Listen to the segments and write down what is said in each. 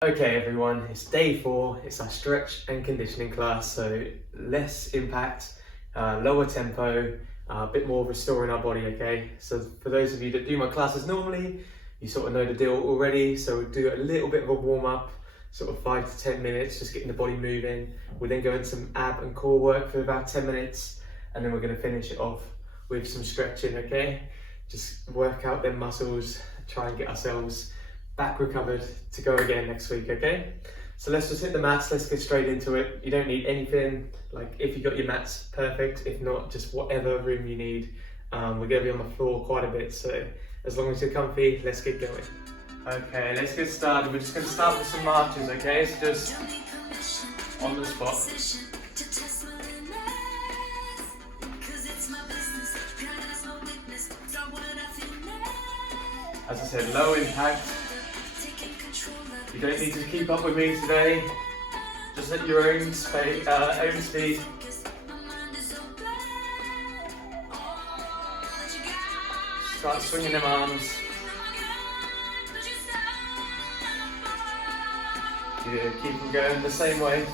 Okay everyone, it's day 4, it's our stretch and conditioning class, so less impact, lower tempo, a bit more restoring our body, okay? So for those of you that do my classes normally, you sort of know the deal already, so we'll do a little bit of a warm up, sort of 5 to 10 minutes, just getting the body moving. We'll then go into some ab and core work for about 10 minutes, and then we're going to finish it off with some stretching, okay? Just work out them muscles, try and get ourselves back recovered to go again next week, okay? So let's just hit the mats, let's get straight into it. You don't need anything, like if you got your mats, perfect. If not, just whatever room you need. We're gonna be on the floor quite a bit, so as long as you're comfy, let's get going. Okay, let's get started. We're just gonna start with some marches, okay? It's just on the spot. As I said, low impact. You don't need to keep up with me today, just at your own speed. Start swinging them arms. Good, keep them going the same way.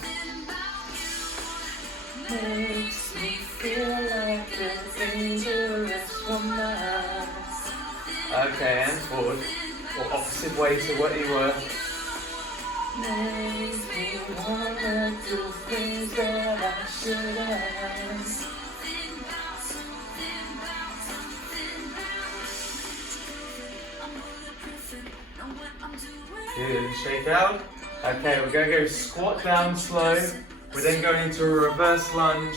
Makes me feel like a dangerous woman. Okay, and forward, or opposite way to what you were. Makes me wanna do things that I shouldn't. Good, shake out. Okay, we're going to go squat down slow. We're then going into a reverse lunge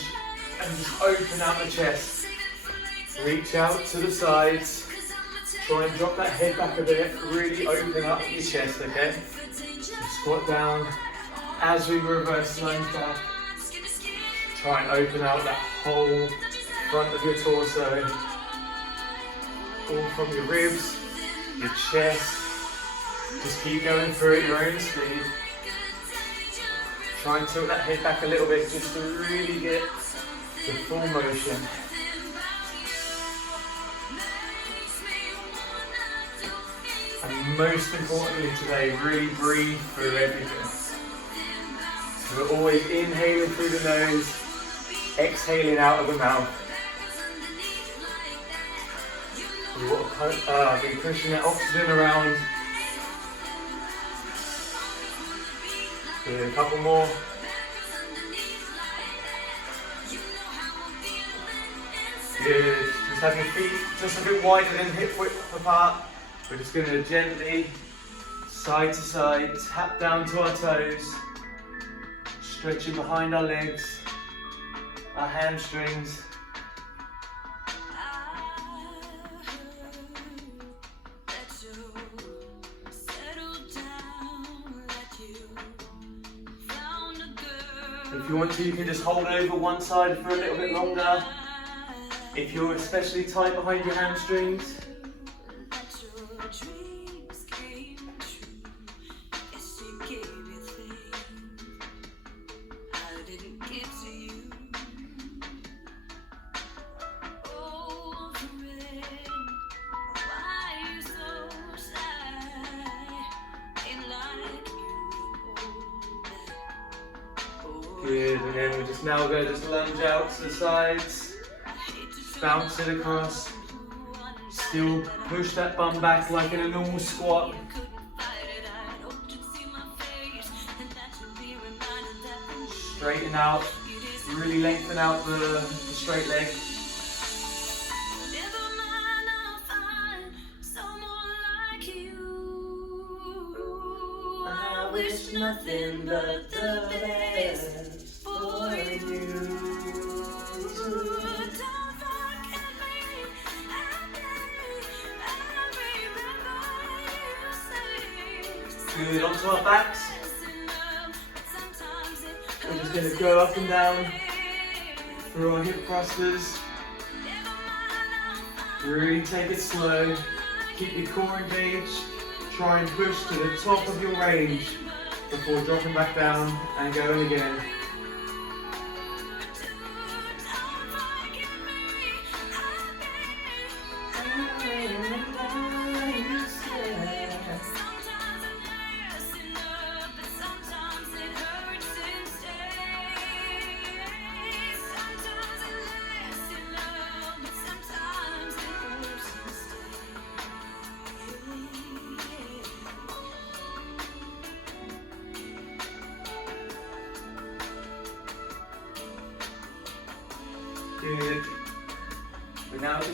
and just open out the chest. Reach out to the sides. Try and drop that head back a bit. Really open up your chest, okay? Squat down as we reverse lunge back. Try and open out that whole front of your torso. All from your ribs, your chest. Just keep going through at your own speed. Try and tilt that head back a little bit just to really get the full motion. And most importantly today, really breathe through everything. So we're always inhaling through the nose, exhaling out of the mouth. We want to be pushing that oxygen around. Good, a couple more. Good, just have your feet just a bit wider than hip width apart. We're just going to gently, side to side, tap down to our toes, stretching behind our legs, our hamstrings. If you want to, you can just hold over one side for a little bit longer. If you're especially tight behind your hamstrings, good, and then we're just now going to just lunge out to the sides, bounce it across, still push that bum back like in a normal squat. Straighten out, really lengthen out the straight leg. I wish nothing but the best for you. Good, onto our backs. We're just going to go up and down through our hip thrusters. Really take it slow. Keep your core engaged. Try and push to the top of your range before dropping back down and going again.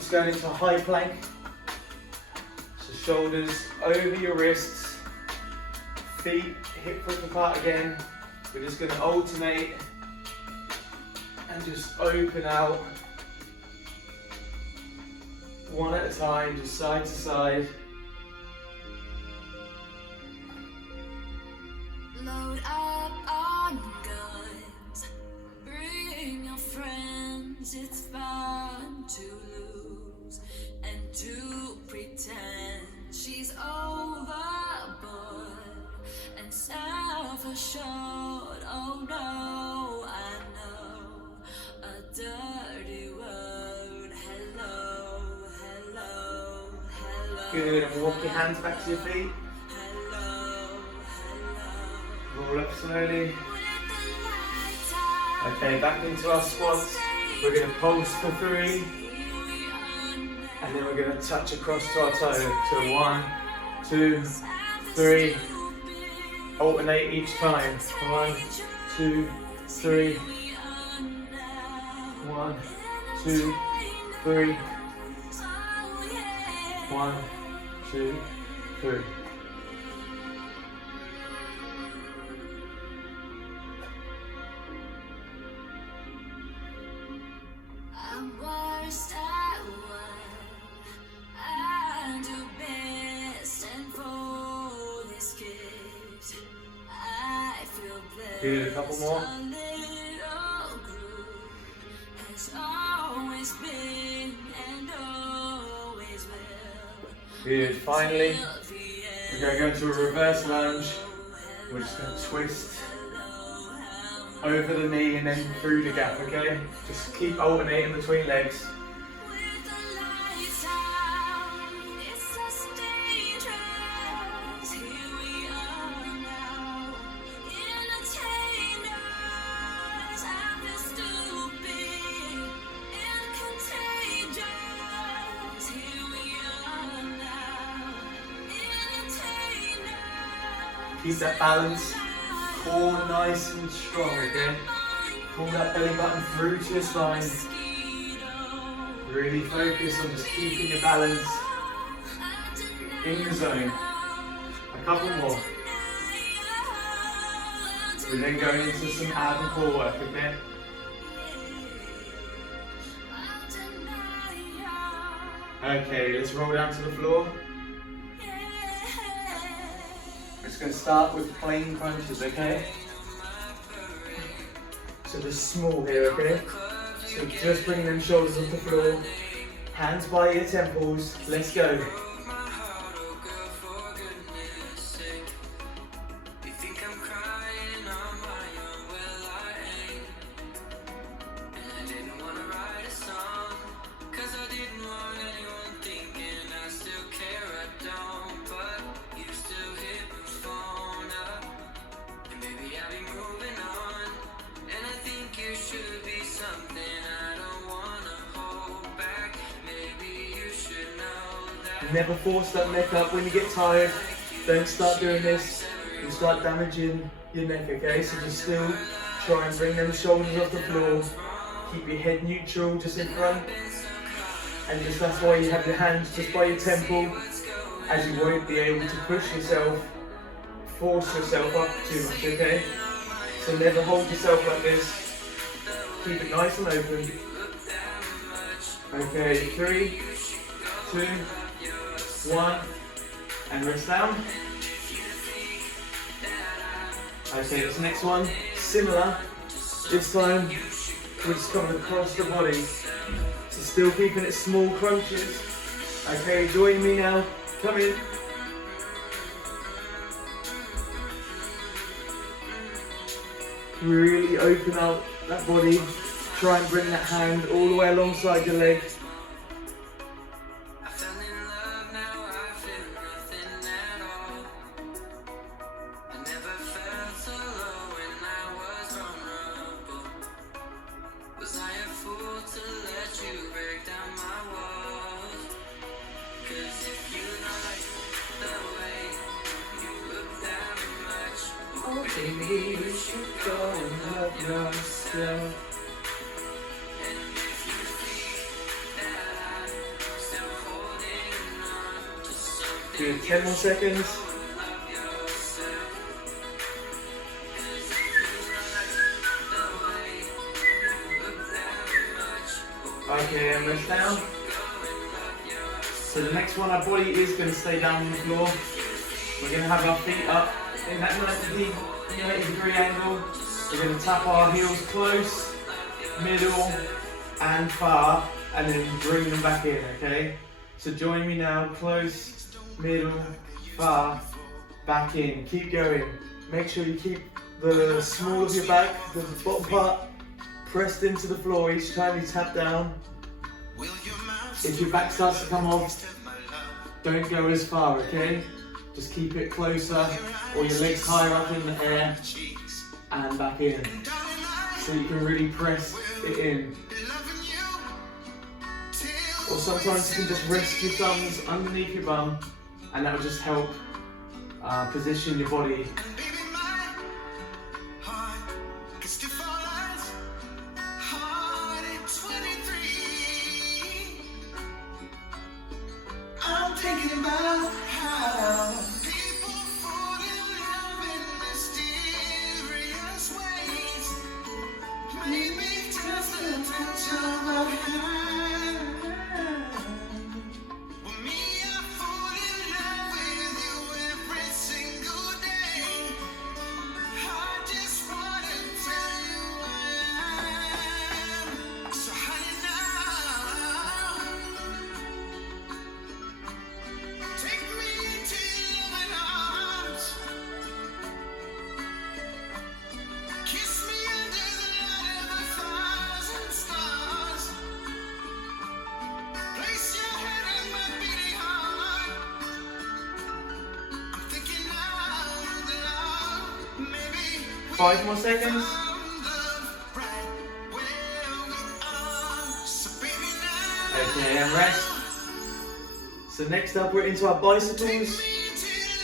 just going into a high plank. So shoulders over your wrists, feet hip width apart again. We're just going to alternate and just open out one at a time, just side to side. Load up on guns, bring your friends, it's fun to lose and to pretend she's overboard and self-assured. Oh no, I know a dirty word. Hello, hello, hello. Good, and walk your hands back to your feet. Roll up slowly. Okay, back into our squats. We're going to pulse for 3. And then we're going to touch across to our toe. So 1, 2, 3. Alternate each time. 1, 2, 3. 1, 2, 3. 1, 2, 3. Worst at one, I do best, and for this gift I feel blessed. Good, a couple more. A little group has always been and always will. Good, finally, we're going to go into a reverse lunge. We're just going to twist over the knee and then through the gap, okay? Just keep alternating between legs. With the lights out, it's just dangerous. Here we are now, entertainers. I feel stupid and contagious. Here we are now, entertainers. Keep that balance. Core nice and strong, okay? Pull that belly button through to your spine. Really focus on just keeping your balance in the zone. A couple more. We're then going into some ab and core work, okay? Okay, let's roll down to the floor. We're just going to start with plain crunches, okay? So just small here, okay? So just bring them shoulders off the floor, hands by your temples, let's go. Never force that neck up when you get tired. Don't start doing this. You start damaging your neck, okay? So just still try and bring them shoulders off the floor. Keep your head neutral just in front. And just that's why you have your hands just by your temple, as you won't be able to push yourself, force yourself up too much, okay? So never hold yourself like this. Keep it nice and open. Okay, 3, 2, 1, and rest down. Okay, this next one, similar. This time, we're just coming across the body. So still keeping it small crunches. Okay, join me now. Come in. Really open up that body. Try and bring that hand all the way alongside your leg. Baby, you should go and love yourself. Good, 10 more seconds. Okay, and rest down. So the next one, our body is going to stay down on the floor. We're going to have our feet up in that 90-degree angle. We're going to tap our heels close, middle, and far, and then bring them back in, okay? So join me now, close, middle, far, back in. Keep going. Make sure you keep the small of your back, the bottom part, pressed into the floor each time you tap down. If your back starts to come off, don't go as far, okay? Just keep it closer, or your legs higher up in the air, and back in. So you can really press it in. Or sometimes you can just rest your thumbs underneath your bum, and that will just help position your body. Thinking about how people fall in love in mysterious ways. Maybe just the touch of a hand. Well, me, I fall in love with you every single day. I just wanna tell you I am. So honey, now take me into your loving arms. Kiss me under the light of 1,000 stars. Place your head on my beating heart. I'm thinking out loud. Maybe 5 more seconds. found love right where we are. So baby, now Okay, and rest. So next up, we're into our bicycles.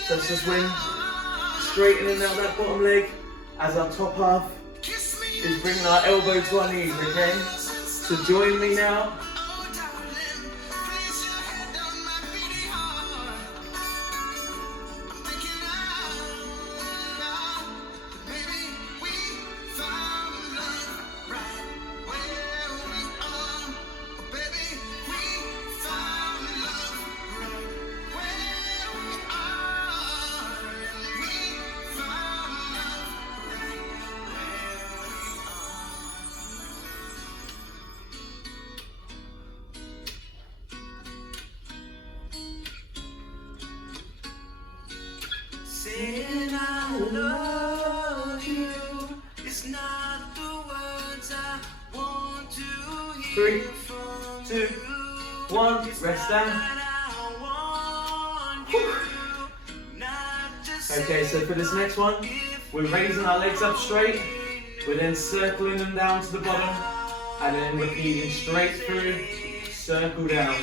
So it's just when straightening out that bottom leg as our top half kiss me is bringing our elbow to our knees, okay? So join me now. oh darling, place your head on my beating heart. I'm thinking out loud, baby, we found love right where we are. Baby, we found love right where we are. We found love right where saying I love you is not the words I want to hear 3, from 2, you. 1. Rest down. I want you not to Okay, so for this next one, we're raising our legs up straight. We're then circling them down to the bottom, and then repeating straight through, circle down.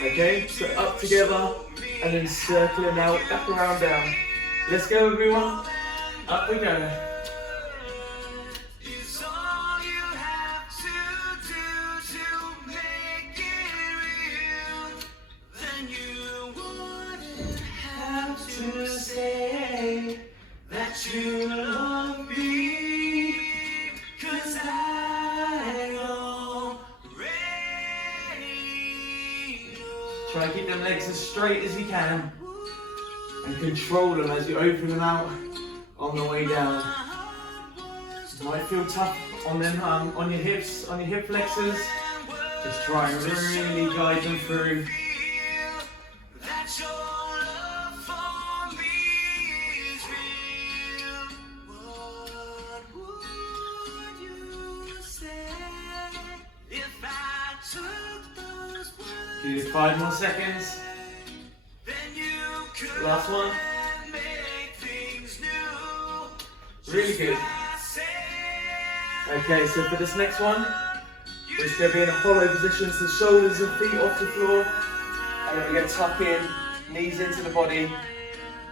Okay, so up together, and then circling out, back around, down. Let's go, everyone. Up we go. is all you have to do to make it real. Then you wouldn't have to say that you love me, 'cause I already know. Try and keep them legs as straight as you can, and control them as you open them out on the way down. Might feel tough on them, on your hips, on your hip flexors. Just try and really guide them through. That your love for me is real. What would you say if I took those words? Good, 5 more seconds. Then you could Last one. make things new. Really good. Okay, so for this next one, we're just going to be in a hollow position, so shoulders and feet off the floor, and then we're going to tuck in, knees into the body,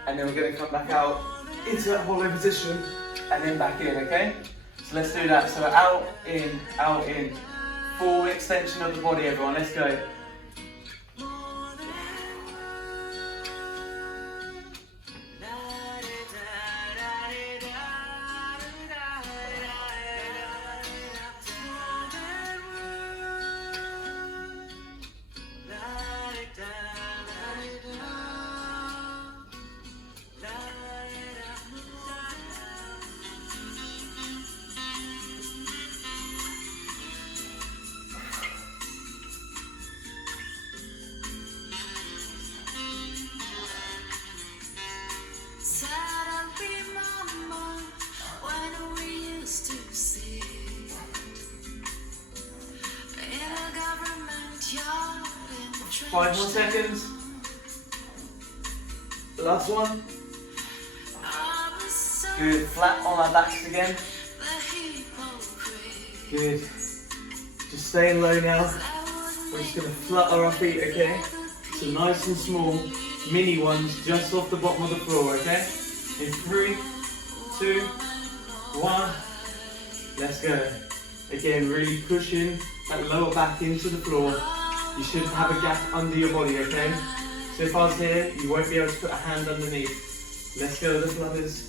and then we're going to come back out into that hollow position, and then back in, okay? So let's do that. So out, in, full extension of the body, everyone. Let's go. 5 more seconds. Last one. Good. Flat on our backs again. Good. Just staying low now. We're just going to flutter our feet, okay? So nice and small, mini ones just off the bottom of the floor, okay? In 3, 2, 1. Let's go. Again, really pushing that lower back into the floor. You should have a gap under your body, okay? So if I was here, you won't be able to put a hand underneath. Let's go, the flutters.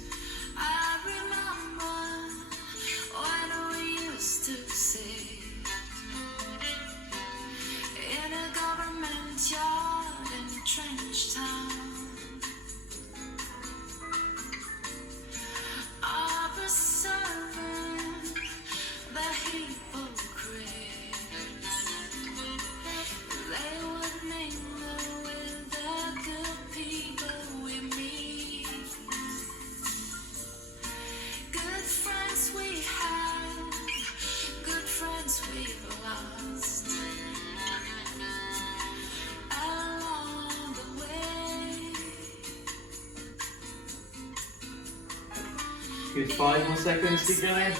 Good, 5 more seconds, keep going.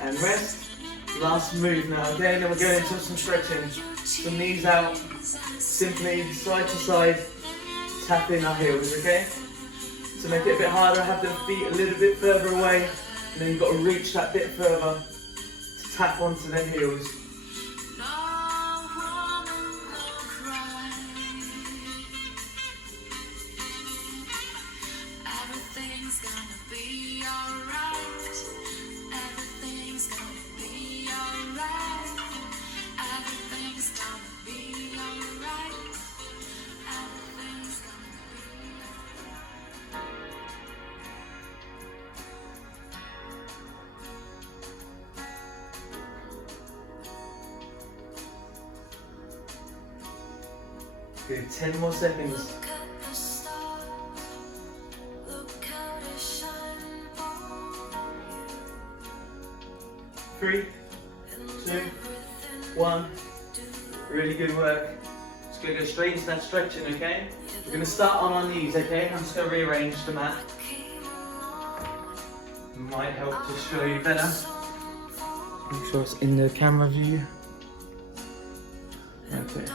And rest. Last move now, okay? Then we're going into some stretching. Some knees out, simply side to side, tapping our heels, okay? To make it a bit harder, have the feet a little bit further away, and then you've got to reach that bit further to tap onto the heels. Good, 10 more seconds. Three, 2, 1. Really good work. Just gonna go straight into that stretching, okay? We're gonna start on our knees, okay? I'm just gonna rearrange the mat. Might help to show you better. Make sure it's in the camera view. Okay.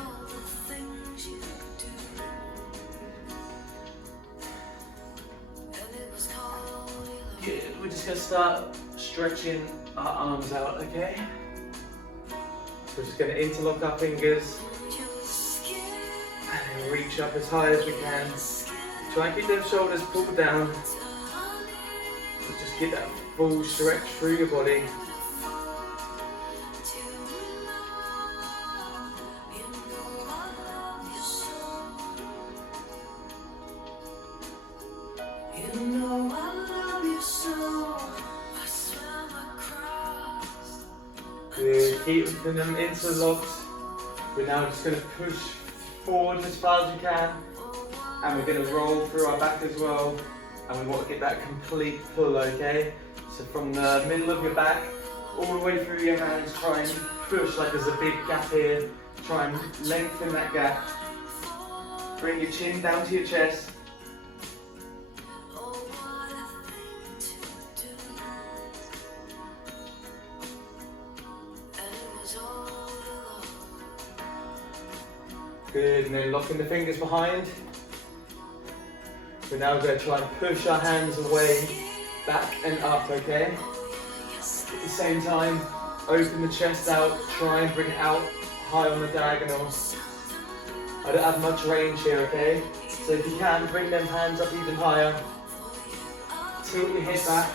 Good. We're just gonna start stretching our arms out, okay? We're just going to interlock our fingers and then reach up as high as we can. Try and keep those shoulders pulled down. And just get that full stretch through your body. Good, keeping them interlocked. We're now just going to push forward as far as we can, and we're going to roll through our back as well, and we want to get that complete pull, okay? So from the middle of your back all the way through your hands, try and push like there's a big gap here. Try and lengthen that gap. Bring your chin down to your chest. Good, and then locking the fingers behind. We're now going to try and push our hands away, back and up, okay? At the same time, open the chest out, try and bring it out high on the diagonal. I don't have much range here, okay? So if you can, bring them hands up even higher. Tilt your head back.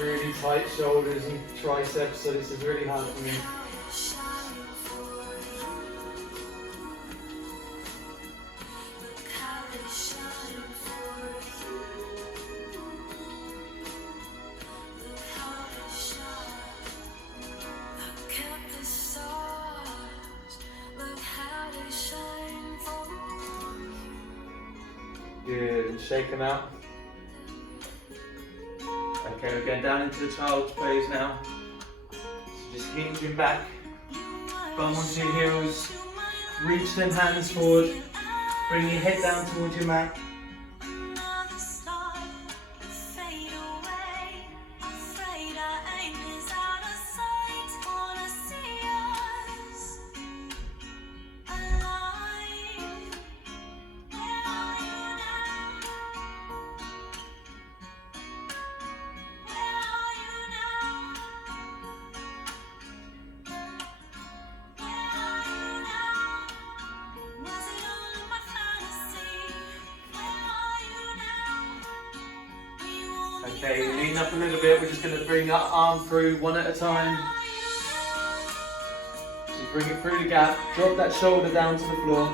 Really tight shoulders and triceps, so this is really hard for me. Good, and shake them out. Okay, we're going down into the child's pose now. So just hinging back, bum onto your heels, reach them hands forward, bring your head down towards your mat. Okay, lean up a little bit. We're just going to bring that arm through one at a time. Just bring it through the gap. Drop that shoulder down to the floor.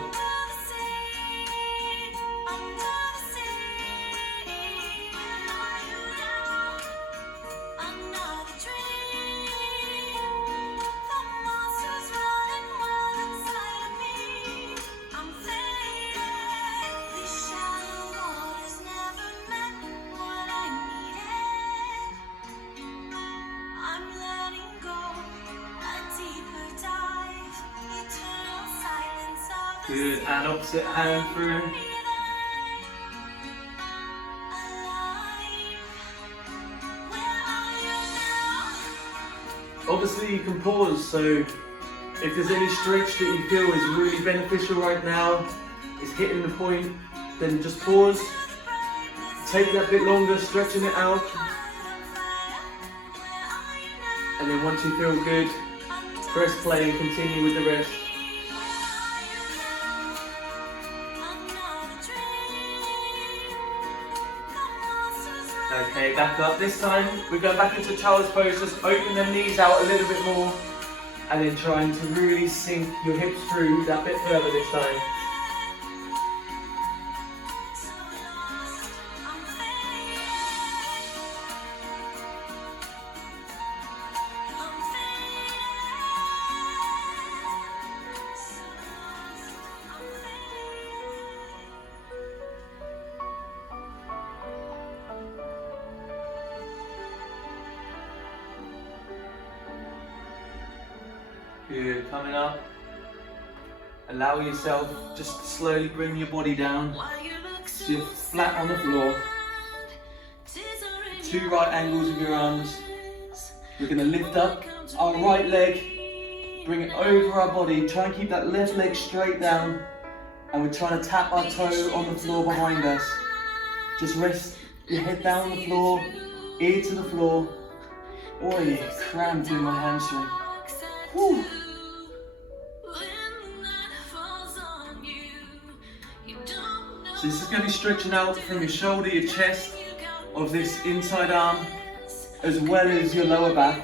Good, and opposite hand through. Obviously you can pause, so if there's any stretch that you feel is really beneficial right now, is hitting the point, then just pause. Take that bit longer, stretching it out. And then once you feel good, press play and continue with the rest. Okay, back up. This time we go back into child's pose, just open them knees out a little bit more and then trying to really sink your hips through that bit further this time. Good, coming up. Allow yourself just to slowly bring your body down. So you're flat on the floor. 2 right angles of your arms. We're going to lift up our right leg, bring it over our body. Try and keep that left leg straight down. And we're trying to tap our toe on the floor behind us. Just rest your head down on the floor, ear to the floor. Oh yeah, cramped in my hamstring. Whew. So this is going to be stretching out from your shoulder, your chest, of this inside arm, as well as your lower back.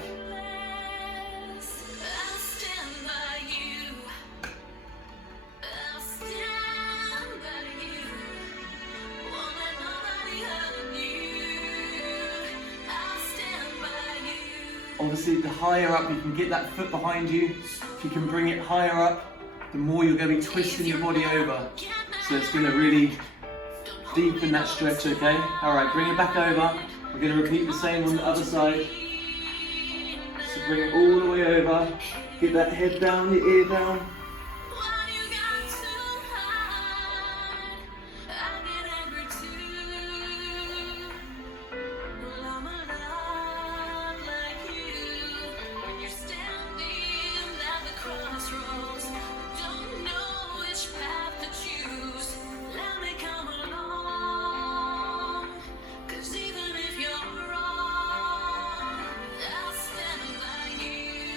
Obviously, the higher up you can get that foot behind you, if you can bring it higher up, the more you're going to be twisting your body over. So it's going to really deepen that stretch, okay? Alright, bring it back over. We're going to repeat the same on the other side. So bring it all the way over. Get that head down, your ear down.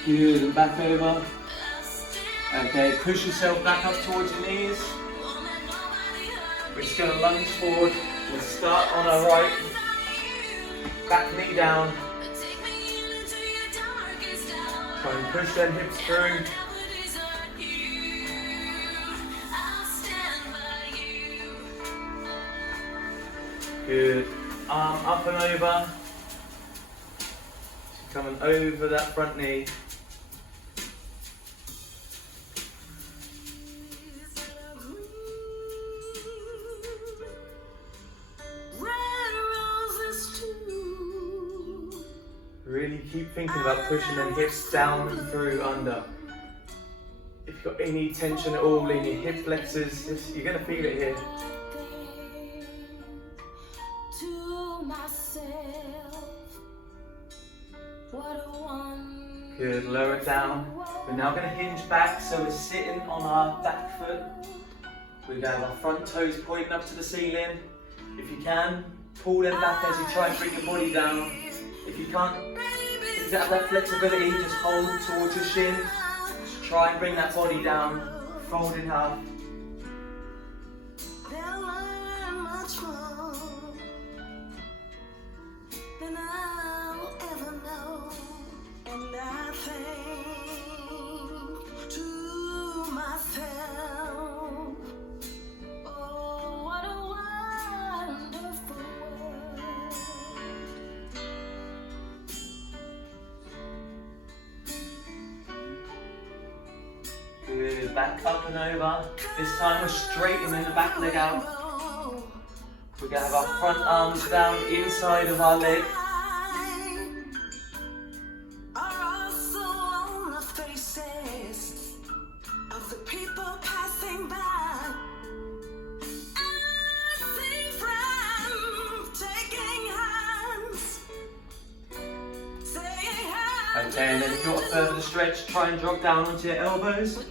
Good, and back over. Okay, push yourself back up towards your knees. We're just going to lunge forward. We'll start on our right. Back knee down. Try and push them hips through. Good. Arm up and over. Coming over that front knee. Really keep thinking about pushing them hips down and through, under. If you've got any tension at all in your hip flexors, you're going to feel it here. Good, lower it down. We're now going to hinge back, so we're sitting on our back foot. We're going to have our front toes pointing up to the ceiling. If you can, pull them back as you try and bring your body down. If you can't, if you don't have that flexibility, just hold towards your shin. Just try and bring that body down, fold in half. Good, back up and over. This time we're straightening the back leg out. We're going to have our front arms down inside of our leg. Okay, and then if you want to further the stretch, try and drop down onto your elbows.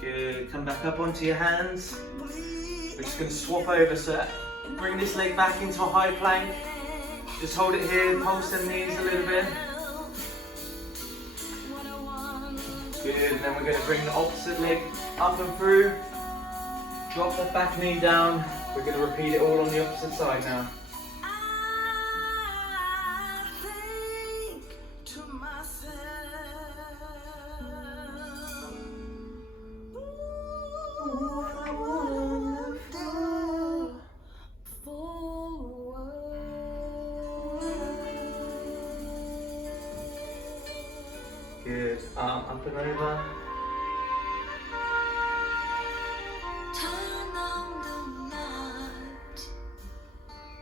Good, come back up onto your hands. We're just going to swap over, so bring this leg back into a high plank. Just hold it here, pulse them knees a little bit. Good, and then we're going to bring the opposite leg up and through. Drop the back knee down. We're going to repeat it all on the opposite side now. Good, arm up and over. Turn on the light,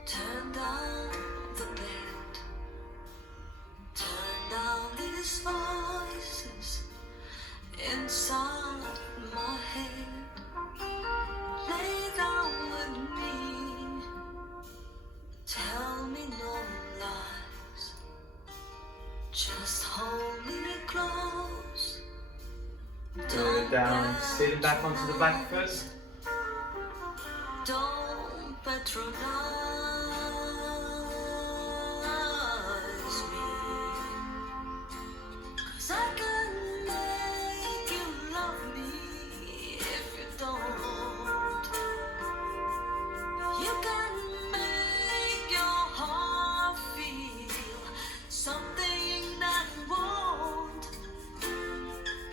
turn down the bed, turn down these voices inside my head. Lay down with me, tell me no lies, just hold me close. Good, down, sitting back onto the back foot. Don't patronize me, 'cause I can make you love me if you don't. You can make your heart feel something that won't.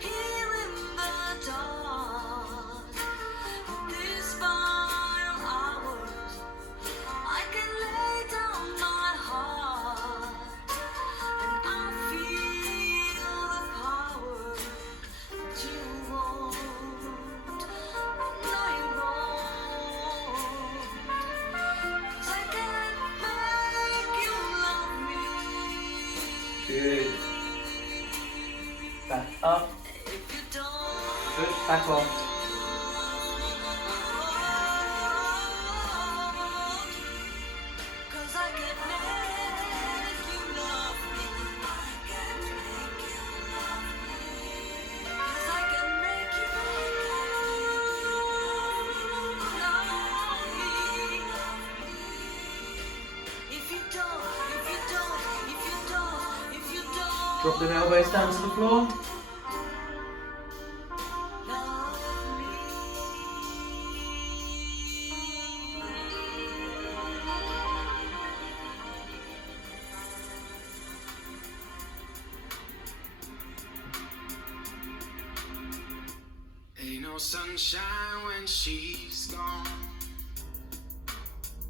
Here in the dark, in these vile hours, I can lay down my heart, and I feel the power that you won't. No, you won't. 'Cause I can make you love me. Good. Back up. If you don't. Good, back off. Cause I can make you love me. I can make you love me. 'Cause I can make you love me. If you don't, if you don't, if you don't, if you don't Drop the elbows down to the floor. love me. Ain't no sunshine when she's gone.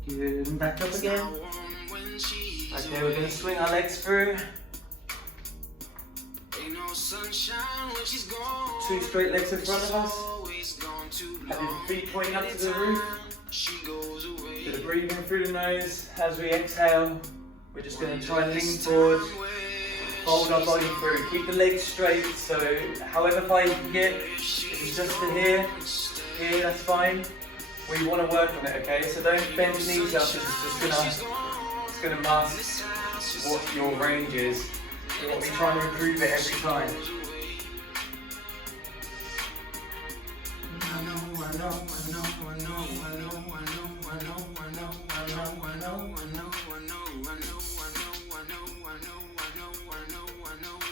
Good, and back up again. Not warm when she's Okay, we're gonna swing our legs through. Ain't no sunshine when she's gone. 2 straight legs in front of us. Always gone too Have your long. feet pointing up to the roof. She goes away. Bit of breathing through the nose. As we exhale, we're just gonna try and lean forward. Hold our body through. Keep the legs straight. So however far you can get, if it's just to here, that's fine. We want to work on it, okay? So don't bend your knees up. It's gonna mask what your range is. We want to be trying to improve it every time.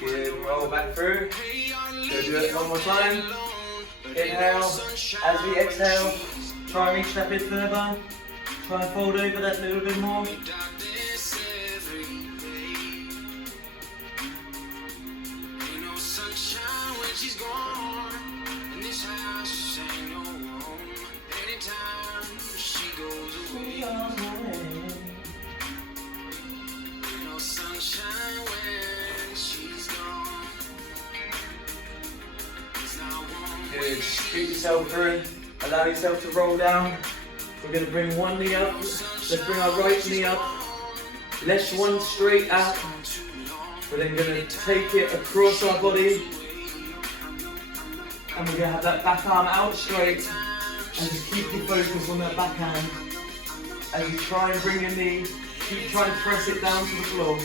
Good, roll back through. So do it one more time. Inhale. As we exhale, try and reach that bit further. Try and fold over that little bit more. Good. Scoot yourself through. Allow yourself to roll down. We're going to bring one knee up. Let's bring our right knee up. Left one straight out. We're then going to take it across our body. And we're going to have that back arm out straight. And just keep your focus on that back hand. As you try and bring your knee, keep trying to press it down to the floor.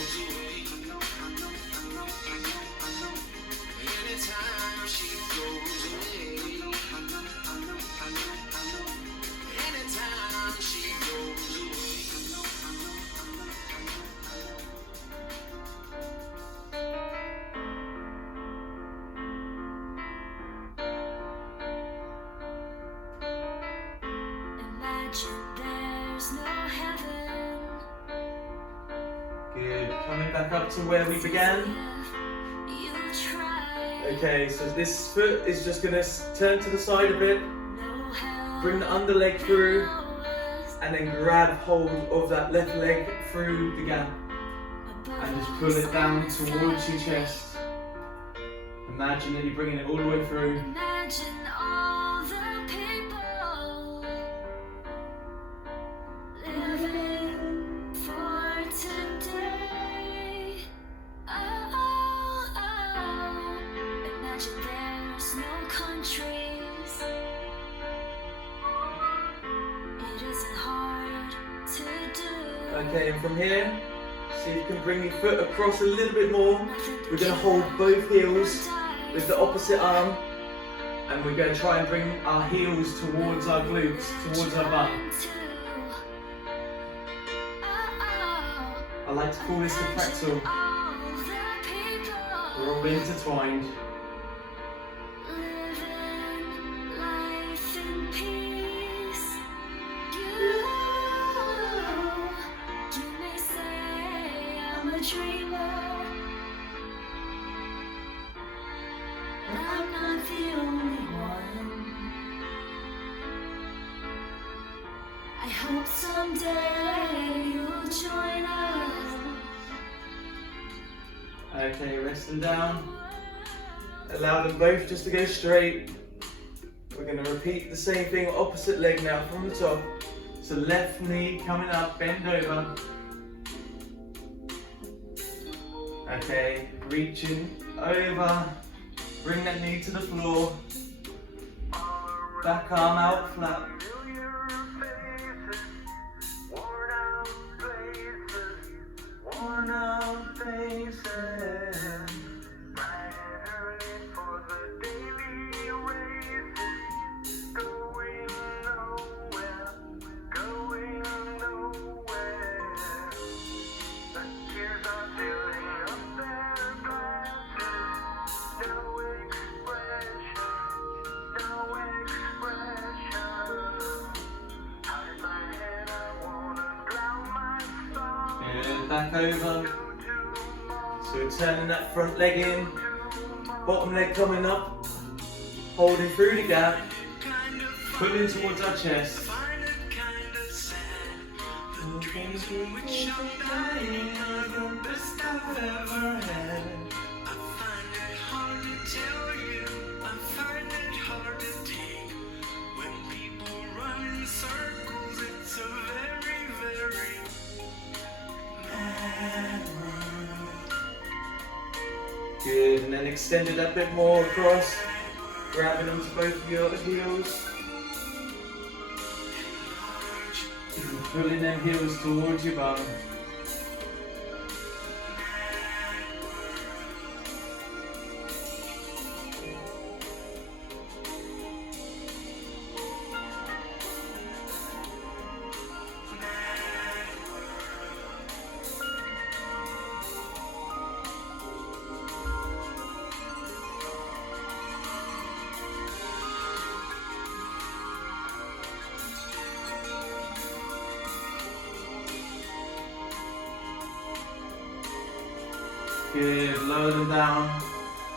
Imagine there's no heaven. Good. Coming back up to where we began. You try. Okay, so this foot is just going to turn to the side a bit. No hell. Bring the underleg through. knows And then grab hold of that left leg through the gap. And just pull it down towards your chest. Imagine that you're bringing it all the way through. Imagine all the people living for today. Oh, imagine there's no countries. It isn't hard to do. Okay, and from here, see if you can bring your foot across a little bit more. We're going to hold both heels with the opposite arm. And we're going to try and bring our heels towards our glutes, towards our butt. I like to call this the pretzel. We're all intertwined. Living life in peace. You may say I'm a dreamer, but I'm not the only one. I hope someday you'll join us. Okay, resting down. Allow them both just to go straight. We're going to repeat the same thing, opposite leg now from the top. So left knee coming up, bend over. Okay, reaching over. Bring that knee to the floor. Back arm out flat. Worn out faces. Good, back over. So we're turning that front leg in, bottom leg coming up, holding through the gap. pulling towards our chest. Find it kinda sad. The dreams in which I'm dying are the best I've ever had. I find it hard to tell you, I find it hard to take. When people run in circles, it's a very, very mad world. Good, and then extend it a bit more across, grabbing onto both of your heels. And pulling them heels towards your bum. Good, lower them down.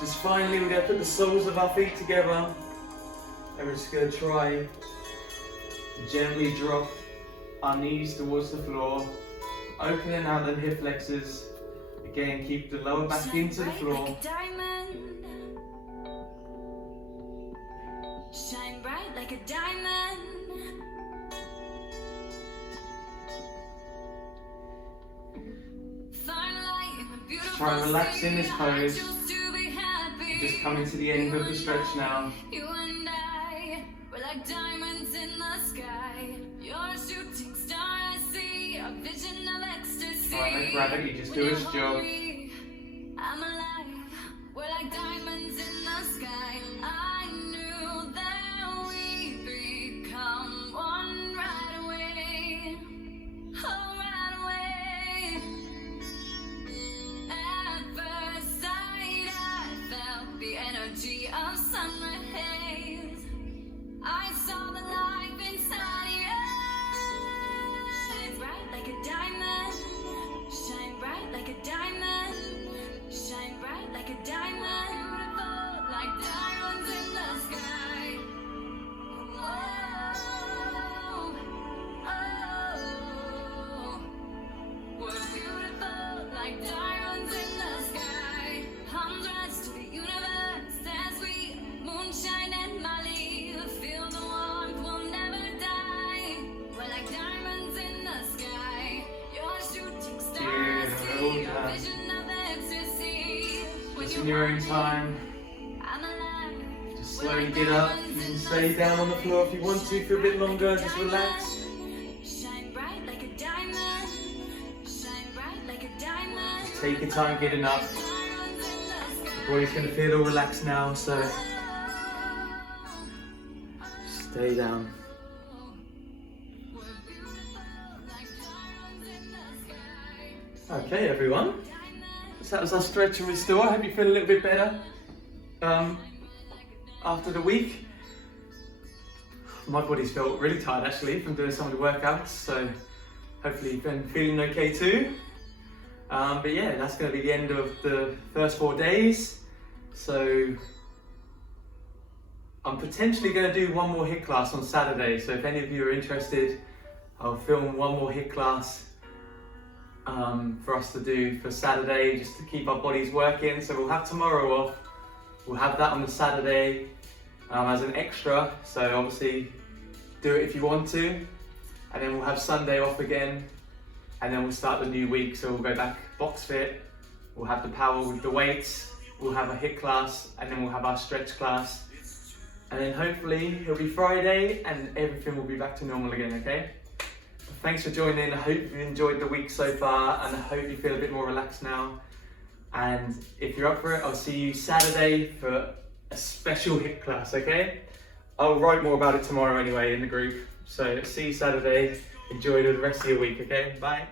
Just finally, we're going to put the soles of our feet together. And we're just going to try and gently drop our knees towards the floor. Opening out the hip flexors. Again, keep the lower back into the floor. Like a diamond. Shine bright like a diamond. Try and relax in this pose. Just coming to the end of the stretch now. You and I, we're like diamonds in the sky. You're a shooting star, I see a vision of ecstasy. Alright, let gravity just do its job. I'm alive, we're like diamonds in the sky. I knew that we'd become one right away. Oh, right away. At first sight, I felt the energy of sun rays. I saw the life inside you. Shine bright like a diamond. Shine bright like a diamond. Shine bright like a diamond. Beautiful like diamonds in the sky. Oh, oh. We're beautiful like diamonds in the sky. Palms rise to the universe as we moonshine and Molly. Feel the warmth, we'll never die. We're like diamonds in the sky. You're a shooting star, I see a vision of ecstasy. When Just you in your own want me, time. I'm alive. Just slowly get up. You can stay down on the floor if you want to for a bit longer. Just relax. Shine bright like a diamond. Shine bright like a diamond. Just take your time getting up. Diamonds in the sky. The body's going to feel all relaxed now, so stay down. We're beautiful like diamonds in the sky. Okay, everyone. So that was our stretch and restore. I hope you feel a little bit better after the week. My body's felt really tired actually from doing some of the workouts, so hopefully you've been feeling okay too. But yeah, that's going to be the end of the first 4 days. So I'm potentially going to do one more HIIT class on Saturday. So if any of you are interested, I'll film one more HIIT class for us to do for Saturday, just to keep our bodies working. So we'll have tomorrow off. We'll have that on the Saturday as an extra. So obviously do it if you want to. And then we'll have Sunday off again. And then we'll start the new week. So we'll go back box fit. We'll have the power with the weights. We'll have a HIIT class. And then we'll have our stretch class. And then hopefully it'll be Friday and everything will be back to normal again, okay? Thanks for joining. I hope you've enjoyed the week so far and I hope you feel a bit more relaxed now. And if you're up for it, I'll see you Saturday for a special HIIT class, okay? I'll write more about it tomorrow anyway in the group. So see you Saturday. Enjoy the rest of your week, okay? Bye.